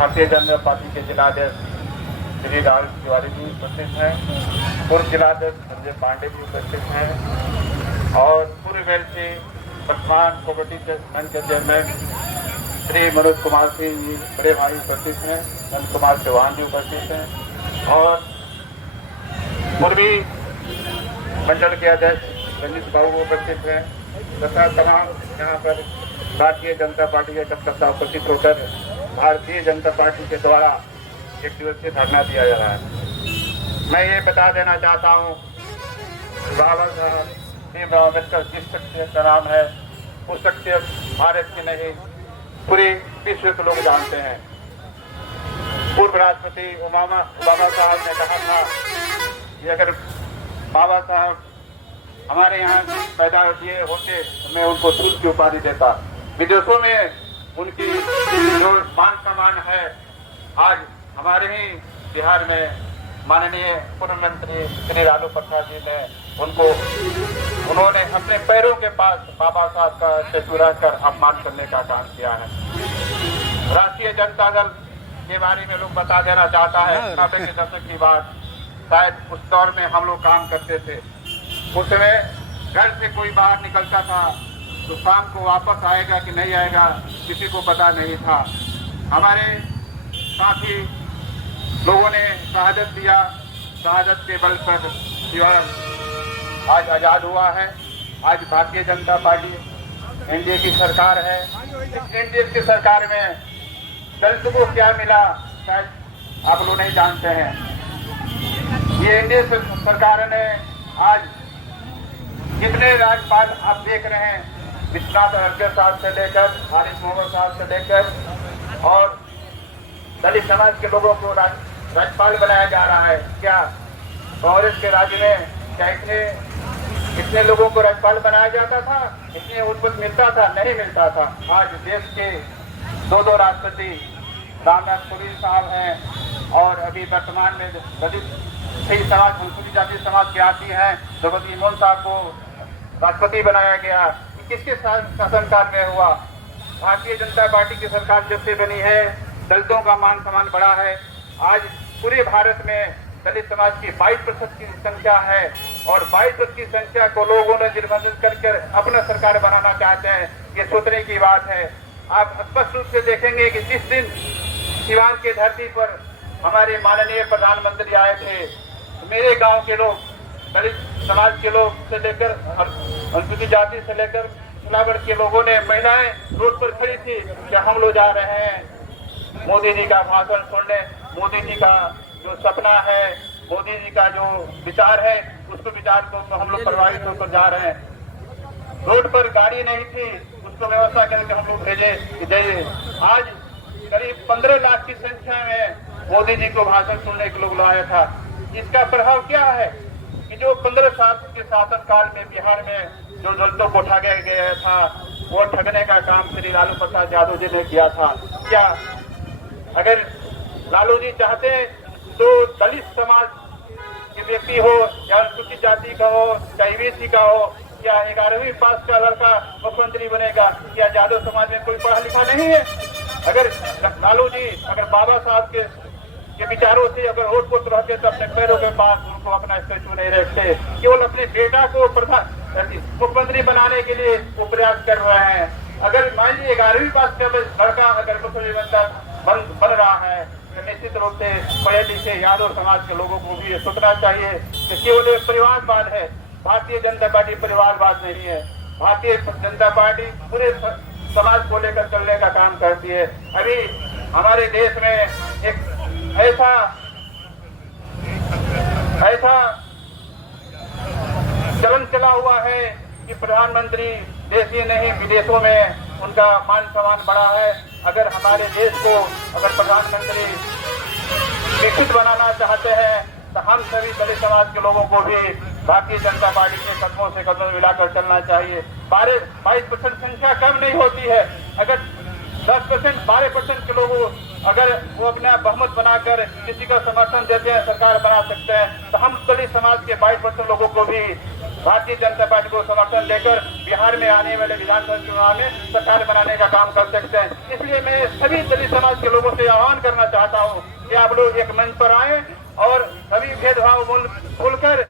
Bharatiya Janata party के जिलाध्यक्ष श्री राहुल तिवारी जी उपस्थित हैं, पूर्व जिलाध्यक्ष संजय पांडे जी उपस्थित हैं और पूर्व वेल से वर्तमान कोऑपरेटिव संघ के चेयरमैन श्री मनोज कुमार सिंह जी बड़े भाई उपस्थित हैं, नंद कुमार चौहान जी उपस्थित हैं और पूर्वी मंडल के अध्यक्ष रंजित बाबू उपस्थित हैं तथा तमाम यहाँ पर भारतीय जनता पार्टी के कार्यकर्ता उपस्थित होकर भारतीय जनता पार्टी के द्वारा एक दिवसीय धरना दिया जा रहा है। मैं ये बता देना चाहता हूँ, बाबा साहब भीमराव अम्बेडकर जिस शख्सियत का नाम है उस शख्सियत भारत की नहीं पूरे विश्व के लोग जानते हैं। पूर्व राष्ट्रपति ओबामा साहब ने कहा था कि अगर बाबा साहब हमारे यहाँ पैदा किए होते तो मैं उनको सूर्य की उपाधि देता। विदेशों में उनकी जो मान सम्मान है, आज हमारे ही बिहार में माननीय पूर्व मंत्री श्री लालू प्रसाद जी ने उन्होंने अपने पैरों के पास बाबा साहब का स्टैचू रखकर अपमान करने का काम किया है। राष्ट्रीय जनता दल के बारे में लोग बता देना चाहता है, 90 के दशक की बात, शायद उस दौर में हम लोग काम करते थे। उस समय घर से कोई बाहर निकलता था तो शाम को वापस आएगा कि नहीं आएगा किसी को पता नहीं था। हमारे साथी लोगों ने शहादत दिया, शहादत के बल पर आज आजाद हुआ है। आज भारतीय जनता पार्टी एनडीए की सरकार है। इस एनडीए की सरकार में दलितों को क्या मिला शायद आप लोग नहीं जानते हैं। ये एनडीए सरकार ने आज कितने राज्यपाल आप देख रहे हैं, विश्वनाथ अरगर साहब से लेकर हारिस मोहम्मद साहब से लेकर और दलित समाज के लोगों को राज्यपाल बनाया जा रहा है। क्या कांग्रेस के राज्य में क्या इतने लोगों को राज्यपाल बनाया जाता था? इतने उत्पत्त मिलता था? नहीं मिलता था। आज देश के दो राष्ट्रपति रामनाथ कोविंद साहब हैं और अभी वर्तमान में दलित समाज अनुसूचित जाति समाज के आती हैं द्रौपदी मुर्मू साहब को राष्ट्रपति बनाया गया। किसके शासनकाल में हुआ? भारतीय जनता पार्टी की सरकार जब से बनी है दलितों का मान सम्मान बढ़ा है। आज पूरे भारत में दलित समाज की 22% की संख्या है और 22% की संख्या को लोगों ने निर्बंधित कर अपना सरकार बनाना चाहते हैं। ये सोचने की बात है। आप स्पष्ट रूप से देखेंगे कि जिस दिन सिवान की धरती पर हमारे माननीय प्रधानमंत्री आए थे, मेरे गांव के लोग, दलित समाज के लोग से लेकर अनुसूचित जाति से लेकर छुलागढ़ के लोगों ने, महिलाएं रोड पर खड़ी थी कि हम लोग जा रहे हैं मोदी जी का भाषण सुनने, मोदी जी का जो सपना है, मोदी जी का जो विचार है, उसको विचार को हम लोग प्रभावित होकर जा रहे हैं। रोड पर गाड़ी नहीं थी, उसको व्यवस्था करके हम लोग भेजे कि जाइए। आज करीब 15 लाख की संख्या में मोदी जी को भाषण सुनने के लोग आया था। इसका प्रभाव क्या है कि जो 15 साल के शासनकाल में बिहार में जो दलितों को ठगा गया था, वो ठगने का काम श्री लालू प्रसाद यादव जी ने किया था। क्या अगर लालू जी चाहते तो दलित समाज के व्यक्ति हो या अनुसूचित जाति का हो, चाहे ओबीसी का हो, क्या 11वीं पास का लड़का मुख्यमंत्री बनेगा? क्या यादव समाज में कोई पढ़ा लिखा नहीं है? अगर लालू जी अगर बाबा साहब के विचारों से अगर वोट को रहते तो अपने पैरों के पास उनको अपना स्टैचू नहीं रखते। केवल अपने बेटा को मुख्यमंत्री बनाने के लिए वो प्रयास कर रहे हैं। अगर मान लीजिए 11वीं पास का लड़का अगर मुख्यमंत्री बन रहा है तो निश्चित रूप से पढ़े लिखे यादव समाज के लोगों को भी सोचना चाहिए कि केवल एक परिवारवाद है। भारतीय जनता पार्टी परिवारवाद नहीं है। भारतीय जनता पार्टी पूरे समाज को लेकर चलने का काम करती है। अभी हमारे देश में एक ऐसा चलन चला हुआ है कि प्रधानमंत्री देश ही नहीं विदेशों में उनका मान सम्मान बढ़ा है। अगर हमारे देश को अगर प्रधानमंत्री विकसित बनाना चाहते हैं तो हम सभी दलित समाज के लोगों को भी भारतीय जनता पार्टी के कदमों से कदम मिलाकर चलना चाहिए। 22% संख्या कम नहीं होती है। अगर 10%, 12% के लोगों अगर वो अपना बहुमत बनाकर किसी का समर्थन देते हैं, सरकार बना सकते हैं, तो हम दलित समाज के 22% लोगों को भी भारतीय जनता पार्टी को समर्थन देकर बिहार में आने वाले विधानसभा चुनाव में सरकार बनाने का काम कर सकते हैं। इसलिए मैं सभी दलित समाज के लोगों से आह्वान करना चाहता हूँ कि आप लोग एक मंच पर आए और सभी भेदभाव भूलकर